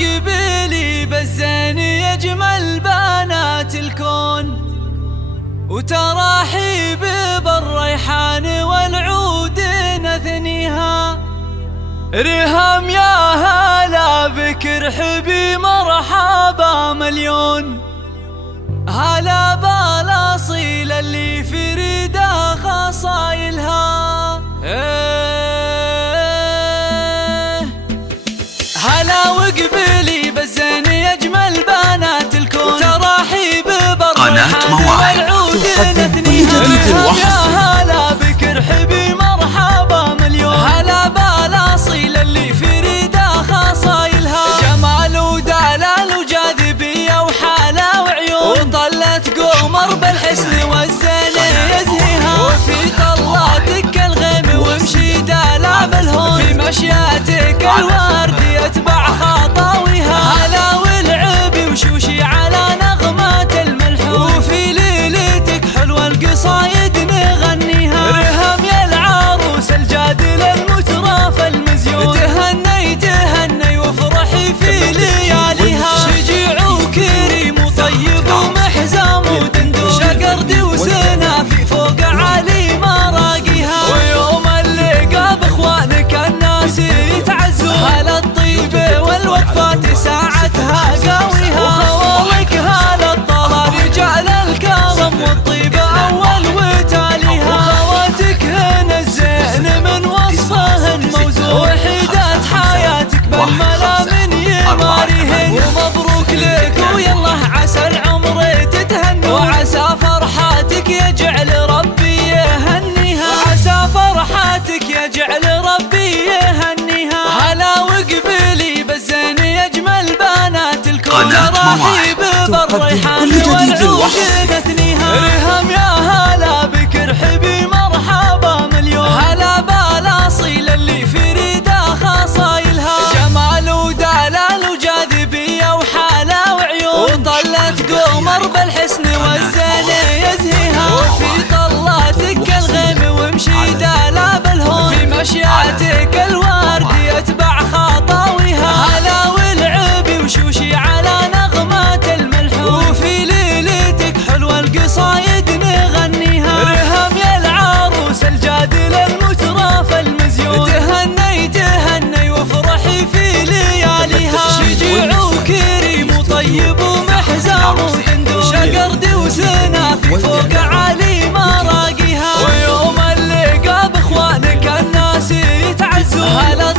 وقبلي بالزين يجمل بنات الكون، وتراحيب بالريحان والعود نثنيها. ريهام يا هلا بك ارحبي مرحبا مليون، هلا بالاصيل اللي فريدة خصايلها. هلا وقبلي بالزين يجمل بنات الكون، وتراحيب بالريحان والعود نثنيها. يا هلا بك ارحبي مرحبا مليون، هلا بالاصيل اللي فريدة خصايلها. جمال ودلال وجاذبية وحالة وعيون، وطلت قمر بالحسن والزين يزهيها. وفي طلاتك الغيم وامشي دلع بالهون، في مشياتك الورد يتبع خطاويها. هلا والعبي وشوشي على نغمات الملحون، وفي ليلتك حلوة القصايد نغنيها. ريهام يا العروس الجادل المترف المزيون، تهني تهني وافرحي في لياليها. شجيع وكريم وطيب ومحزام ودندون، شقردي وسنافي فوق عالي مراقيها. ويوم اللقا باخوانك الناس يتعزون، هلا الطيبة والوقفات ساعتها قاويها. وخوالك هلا الطلال يجعل الكرم والطيبة أول وتاليها. وخواتك هنا الزين من وصفهن موزون، وحيدات حياتك بالملا من يماريهن. ومبروك لك ويلا عسى العمر تتهنى، وعسى فرحاتك يجعل ربي يهنيها. وعسى فرحاتك يجعل ربي يهنيها. هلا وقبلي بالزين يجمل بنات الكون، تراحيب بالريحان والعود نثنيها. ريهام يا هلا بك ارحبي مرحبا مليون، هلا بالاصيل اللي فريدة خصايلها. جمال ودلال وجاذبية وحالة وعيون، وطلت قمر بالحسن والزين يزهيها. وفي طلاتك الغيم وامشي دلع بالهون، في مشياتك الورد يتبع خطاويها. هلا والعبي وشوشي على نغمات الملحون، وفي ليلتك حلوة القصايد نغنيها. ريهام يا العروس الجادل المترف المزيون، تهني تهني وافرحي في لياليها. شجيع وكريم وطيب ومحزام ودندون، شقردي وسنافي فوق عالي مراقيها. ويوم اللقا باخوانك الناس يتعزون، هلا